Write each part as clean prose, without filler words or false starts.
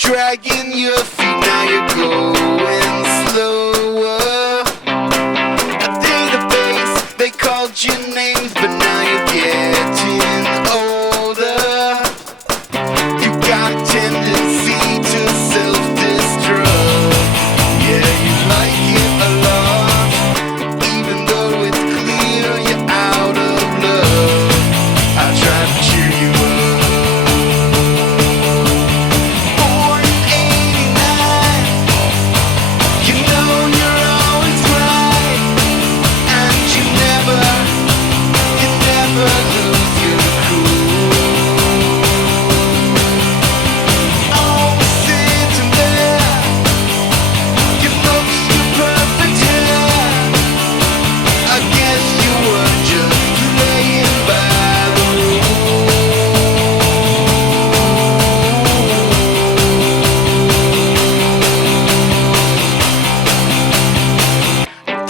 dragging your feet, now you're going slower. A database, they called your names, but now you're getting older. You got a tendency to self-destruct. Yeah, you like it a lot, even though it's clear you're out of love. I try to cheer you up. Born in '89, you know you're always right, and you never lose your cool. Always sitting there, you most your perfect hair. I guess you were just playing by the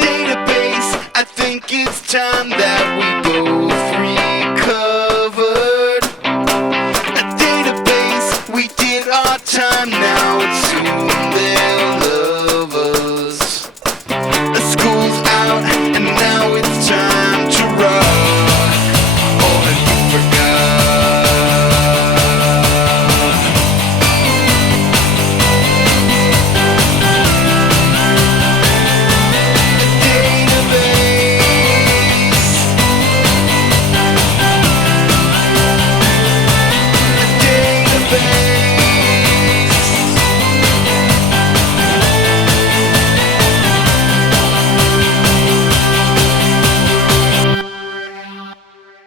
database. I think it's time that we both recovered. A database, we did our time.